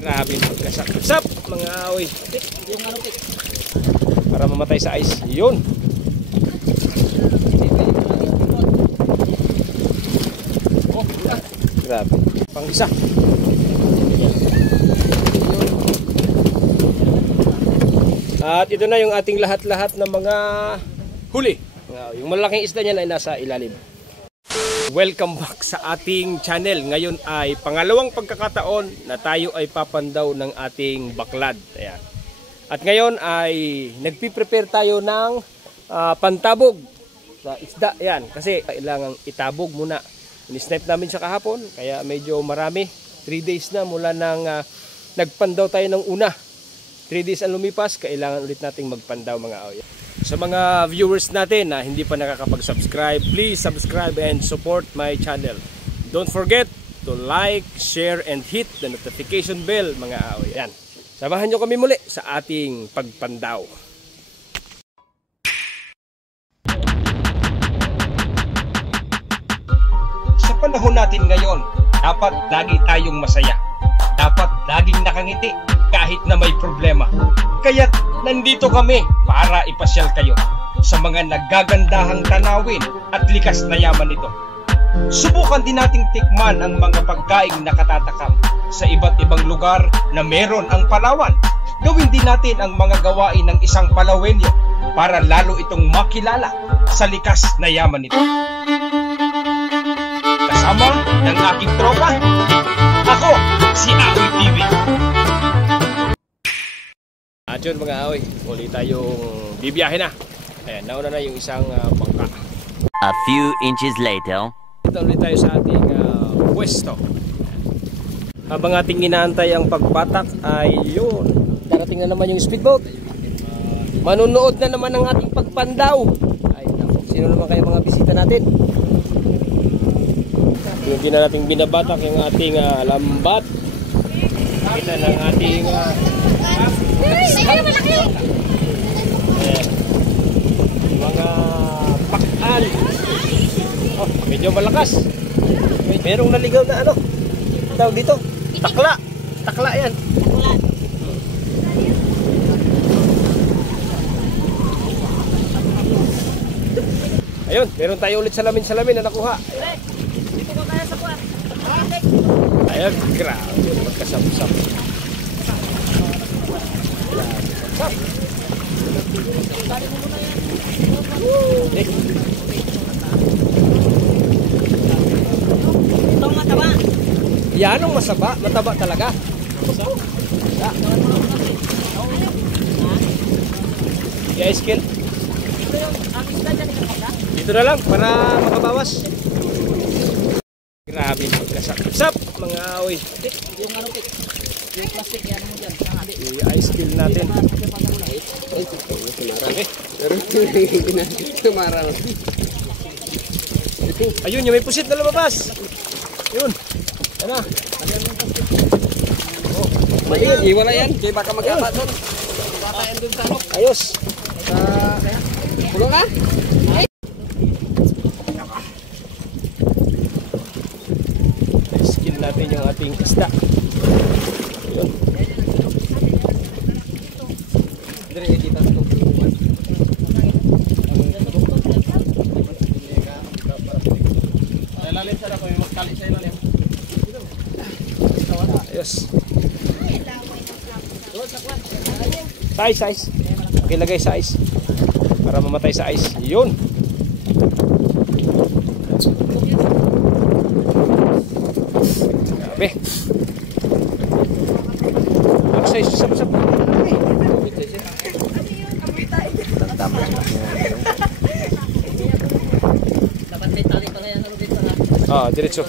Grabe magkasap-sap mga aoy. Para mamatay sa ice. Yun. Oh, grabe. Pang isa. At ito na yung ating lahat-lahat ng mga huli. Yung malaking isda niyan ay nasa ilalim. Welcome back sa ating channel. Ngayon ay pangalawang pagkakataon na tayo ay papandaw ng ating baklad. Ayan. At ngayon ay nagpiprepare tayo ng pantabog sa isda. Ayan. Kasi kailangang itabog muna. In-snipe namin siya kahapon. Kaya medyo marami. 3 days na mula nang nagpandaw tayo ng una. 3 days ang lumipas. Kailangan ulit nating magpandaw mga aoy. Sa mga viewers natin na hindi pa nakakapag-subscribe, please subscribe and support my channel. Don't forget to like, share, and hit the notification bell mga aoy. Yan. Samahan nyo kami muli sa ating pagpandaw. Sa panahon natin ngayon, dapat lagi tayong masaya. Dapat laging nakangiti kahit na may problema. Kaya't nandito kami para ipasyal kayo sa mga nagagandahang tanawin at likas na yaman nito. Subukan din nating tikman ang mga pagkaing nakatatakam sa iba't ibang lugar na meron ang Palawan. Gawin din natin ang mga gawain ng isang Palawenyo para lalo itong makilala sa likas na yaman nito. Kasama ng aking tropa, ako si Aoy TV. At yun mga aoy, uli tayong bibiyahe na. Ayan, nauna na yung isang bangka. A few inches later. Ito ulit tayo sa ating pwesto. Habang ating inaantay ang pagpatak ay yun, darating na naman yung speedboat. Manunood na naman ang ating pagpandaw. Ay naku, sino naman kayo mga bisita natin? Yung na nating binabatak yung ating lambat. Kita ng ating mga pakal. Oh, medyo malakas. Merong naligaw na ano tawag dito? Takla. Takla yan. Ayun, meron tayo ulit salamin na nakuha. Dito ko kaya sa kuwan. Ayun, grabe. Magkasap-sap. Itong mataba. Yan ang masaba, mataba talaga. Yeah, skill. Ito yung isda dyan ikakanda. Dito na lang para makabawas. Grabe magkasap-sap mga aoy. Yung ano tik. Yung plastic yan mo dyan. I-ice skill natin. Ayun, yung may pusit na lumabas. Yun. Ano? Ayun, iwala yan. Kaya baka mag-apa doon. Baka yan doon sa ano. Ayos. Pulong ka? I-skill natin yung ating isda. Ayun. Dire, kita ito. Lalim sa ako, yung magkali sa ilalim. Ayos. Size. Ilagay sa ice. Para mamatay sa ice. Yun. Grabe. Ang size sa masap. Dapat may tali pala yan. Ano dito na? Diretso.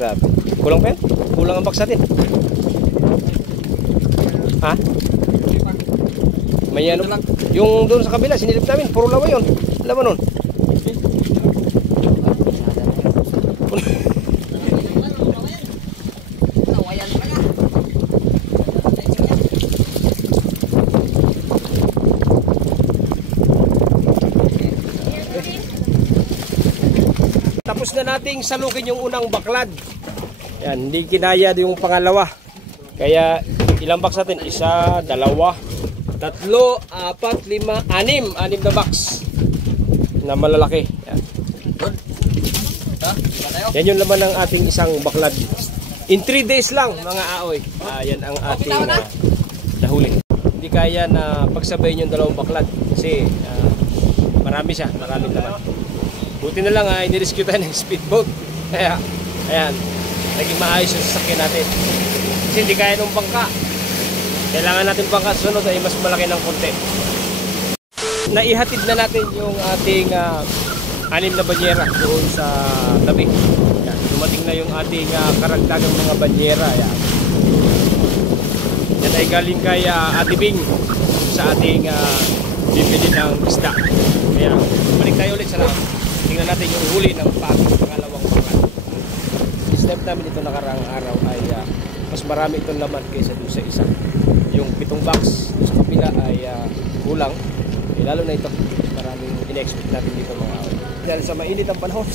Grabe. Kulang pa yan? Kulang ang box natin. Ha? May ano lang. Yung doon sa kabila, sinilip namin. Puro lawa yun. Laman nun. Natapos na nating salukin yung unang baklad. Yan, hindi kinaya yung pangalawa. Kaya ilang box natin? 1, 2, 3, 4, 5, 6. 6 na box na malalaki. Yan. Yan yung laman ng ating isang baklad. In 3 days lang mga aoy. Yan ang ating nahuli. Hindi kaya na pagsabayin yung dalawang baklad kasi marami siya, maraming laman. Buti na lang inirescue tayo ng speedboat. Kaya, ayan, naging maayos yung sasakyan natin. Kasi hindi kaya ng bangka. Kailangan natin bangka sunod ay mas malaki ng konti. Naihatid na natin yung ating 6 na banyera doon sa tabi. Ayan, dumating na yung ating karagdagang mga banyera. Ayan. Yan ay galing kay Ate Bing sa ating bibili ng isda. Kaya balik tayo ulit sa loob. Tingnan natin yung huli ng pangalawang baklad. Step namin ito nakaraang araw ay mas marami itong laman kaysa doon sa isa. Yung 7 box sa kapila ay kulang. Lalo na ito, maraming in-expect natin dito mga away. Dahil sa mainit ang panahon,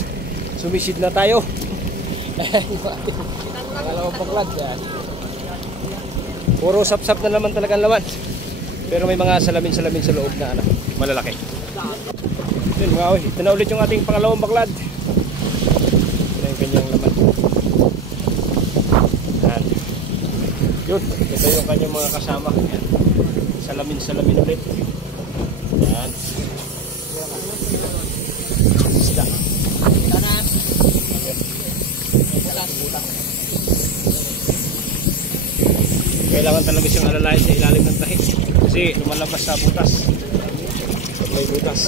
sumisid na tayo. Pangalawang baklad. Yan. Puro sap-sap na naman talagang laman. Pero may mga salamin-salamin sa loob na malalaki. Yun mga away, ito na ulit yung ating pangalawang baklad. Ito na yung kanyang laman. Yan. Yun, ito yung kanyang mga kasama. Yan. Salamin-salamin ulit. Yan. Isda. Kailangan talaga siyang alalayan sa ilalim ng tahi kasi lumalabas sa butas. May butas.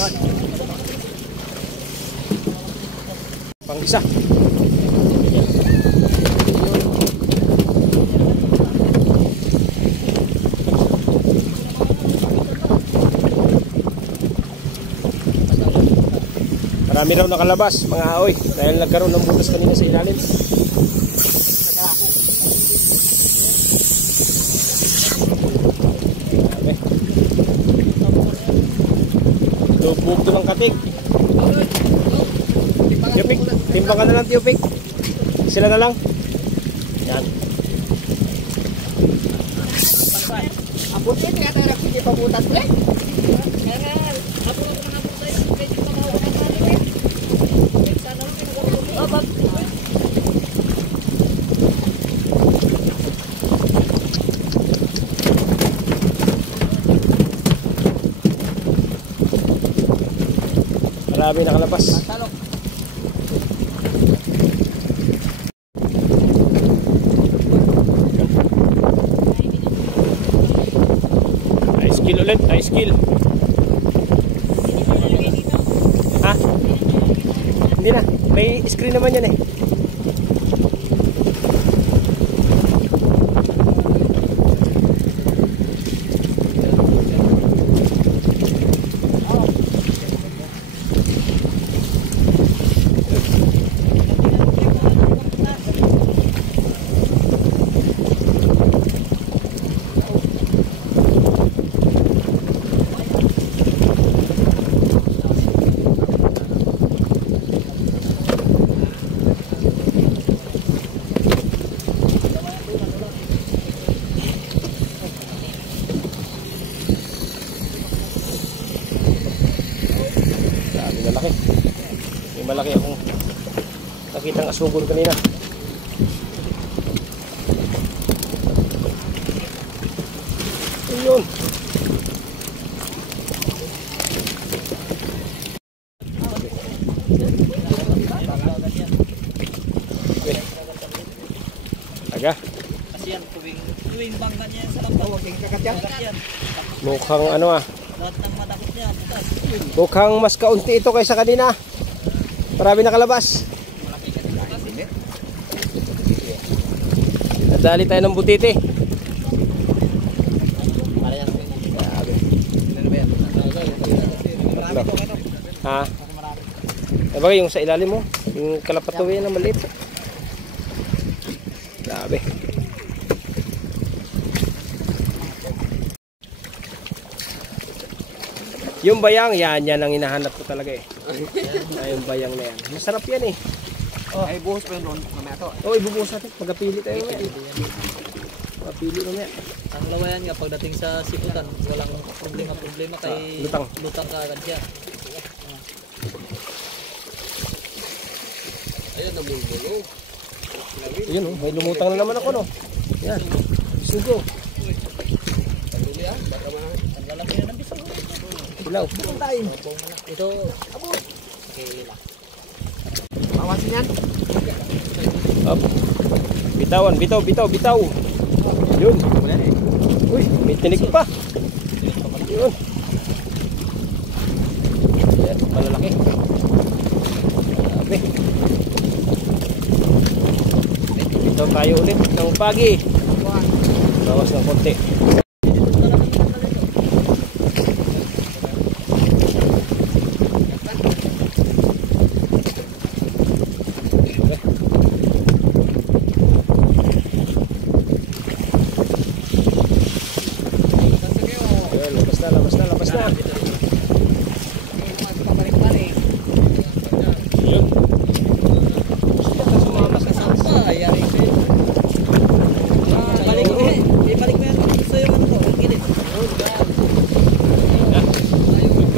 Pang-isa. Marami raw nakalabas mga aoy dahil nagkaroon ng butas kanina sa ilalim. Lubog doon ang katig. Tiyopik, timbang ka na lang Tiyopik. Sila na lang. Yan. Abutin nga tayo hindi pa butas eh. Kaya ako lang nangabot tayo medyo pamahawa ka na rin. Sana lang pinagawa. Marami nakalabas. Ice kill ulit, ice kill. Ha? Hindi na, may screen naman yan eh. Malaki. May malaki akong nakitang asugol kanina. Ayun. Aga. Kasi yan tuwing bangka niya sa lampaw, kagat yan. Mukhang ano Lahat ng madakot niya, butas. mukhang mas kaunti ito kaysa kanina. Marami nakalabas. Nadali tayo ng butiti. Grabe. Ha? Eh bagay yung sa ilalim mo, yung kalapatuwi na maliit. Grabe. Yung bayang, yan ang hinahanap ko talaga eh. Yung bayang na yan. Masarap yan eh. Ay, buhos pa yun doon. Mamaya to. Oo, ibubuhos natin. Magpili tayo ngayon. Magpili mamaya. Ang lawayan nga pagdating sa siputan, walang problema kay lutang ka agad siya. Ayun, namumulo. Yun oh, may lumutang na naman ako no. Yan. Sugo. Pagili ah, baka mga. Ang lalaki na ng bisog. Ilaw. Ito, okay lang. Bawasin yan. Up. Bitawan, bitaw. Yun. Uy, may tinig pa. Yun. Yan, malalaki. Grabe. Bitaw tayo ulit ng pagi. Bawas ng konti. Labas na. Pabalik-balik. Yun. Sumama sa sampa, yari ko yun. Balik ko eh. Balik mo yan. Gusto yung ano to, ang gilid.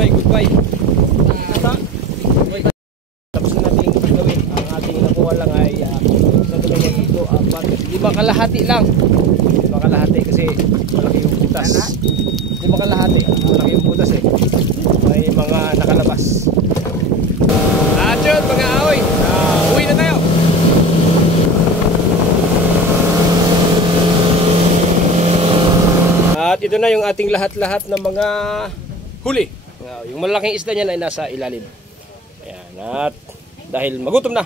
Goodbye. Tapos na natin gagawin. Ang ating nakuha lang ay gagawin dito. Lima kalahati lang. Lima kalahati kasi malaki yung butas. Lima kalahati. Malaki yung butas eh. May mga nakalabas. At yun mga aoy. Uwi na tayo. At ito na yung ating lahat-lahat ng mga huli. Yung malaking isda niyan ay nasa ilalim. Ayan. At dahil magutom na,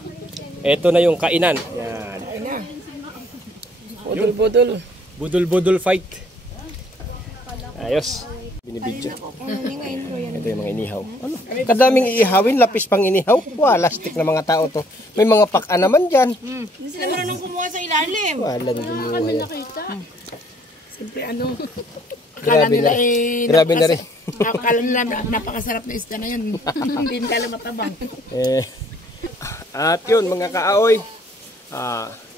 ito na yung kainan. Ayan. Budol fight. Ayos. Binibidyo. Ito yung mga inihaw. Ano? Kadaming iihawin, lapis pang inihaw. Wala, stick na mga tao to. May mga paka naman dyan. Hindi sila marunong kumuha sa ilalim. Wala din yung Siyempre akala nila grabe na rin. akala nila napakasarap na isda na yun. Hindi nila matabang. At yun mga kaaoy,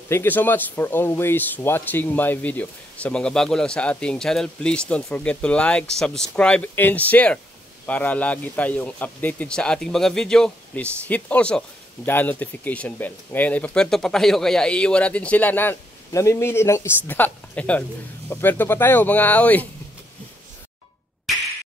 thank you so much for always watching my video. Sa mga bago lang sa ating channel, please don't forget to like, subscribe, and share para lagi tayong updated sa ating mga video. Please hit also the notification bell. Ngayon ay paperto pa tayo kaya iiwan natin sila na namimili ng isda. Ayun. Paperto pa tayo mga aoy.